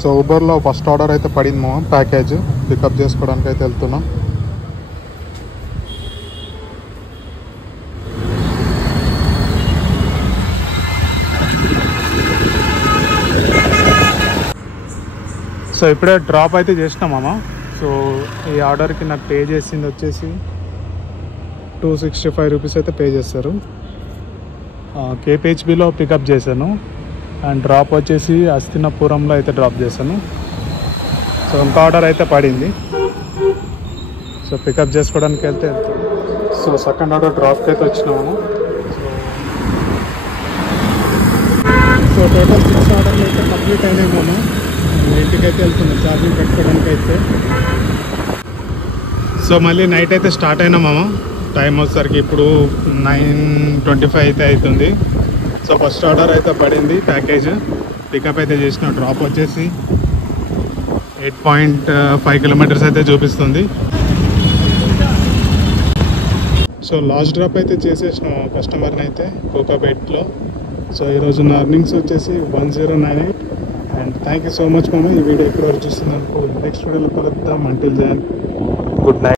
So ఊబర్లో first order అయితే పడింది మామ, ప్యాకేజ్ పికప్ చేసుకోవడానికి అయితే వెళ్తున్నాం. సో ఇప్పుడే డ్రాప్ అయితే చేసినాం మామ. సో ఈ ఆర్డర్కి నాకు పే చేసింది వచ్చేసి 265 రూపీస్ అయితే పే చేస్తారు. కేపీహెచ్బిలో పికప్ చేశాను అండ్ డ్రాప్ వచ్చేసి హస్తినాపురంలో అయితే డ్రాప్ చేశాను. సో ఇంకా ఆర్డర్ అయితే పడింది. సో పికప్ చేసుకోవడానికి వెళ్తే సో సెకండ్ ఆర్డర్ డ్రాప్కి అయితే వచ్చినాము. సో టోటల్ 6 ఆర్డర్లు అయితే కంప్లీట్ అయినాయి మామ. ఇంటికి అయితే వెళ్తున్నాం ఛార్జింగ్ పెట్టుకోవడానికి అయితే. సో మళ్ళీ నైట్ అయితే స్టార్ట్ అయినా మామ. టైం వచ్చేసరికి ఇప్పుడు 9:25 అయితే అవుతుంది. సో ఫస్ట్ ఆర్డర్ అయితే పడింది, ప్యాకేజ్ పికప్ అయితే చేసిన. డ్రాప్ వచ్చేసి 8.5 కిలోమీటర్స్ అయితే చూపిస్తుంది. సో లాస్ట్ డ్రాప్ అయితే చేసేసిన కస్టమర్ని అయితే కోకాబేట్లో. సో ఈరోజు నా అర్నింగ్స్ వచ్చేసి 1098. And thank you so much మామ. ఈ వీడియో ఇక్కడ వరకు చూస్తున్నాను. నెక్స్ట్ వీడియోలో కలుద్దాం. Until then good night.